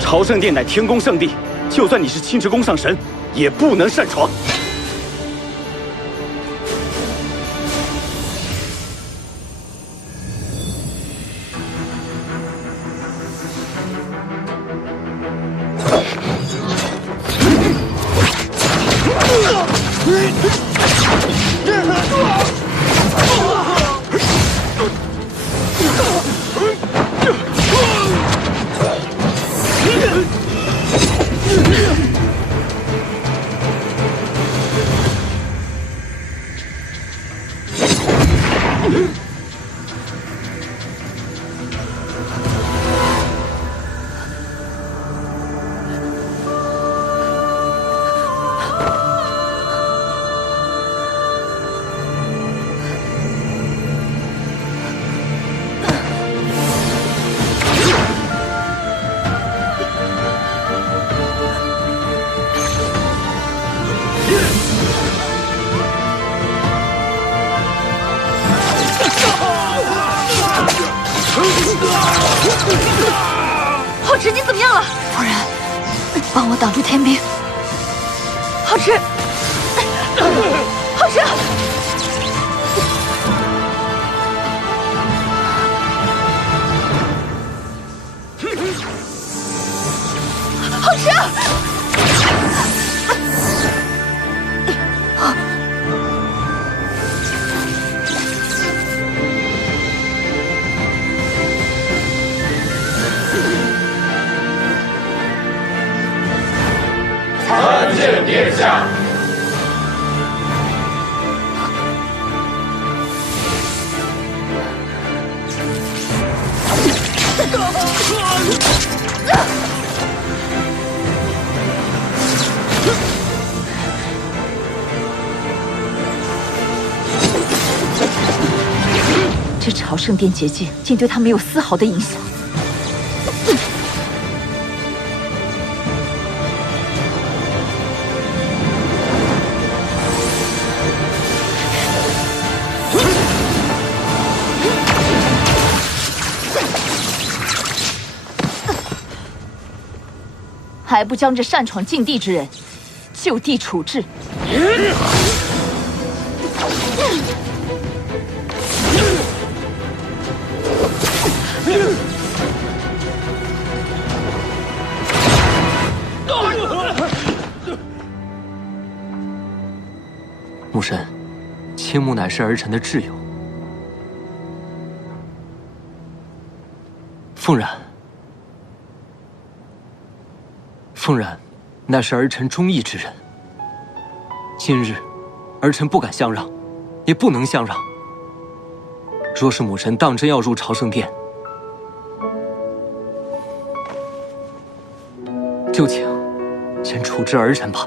朝圣殿乃天宫圣地，就算你是青池宫上神，也不能擅闯。浩池，你怎么样了？夫人，帮我挡住天兵。浩池，浩池，浩池！参见殿下。这朝圣殿结界竟对他没有丝毫的影响。还不将这擅闯禁地之人就地处置！母神，青木乃是儿臣的挚友。凤然，凤然，乃是儿臣忠义之人。今日，儿臣不敢相让，也不能相让。若是母神当真要入朝圣殿，就请先处置儿臣吧。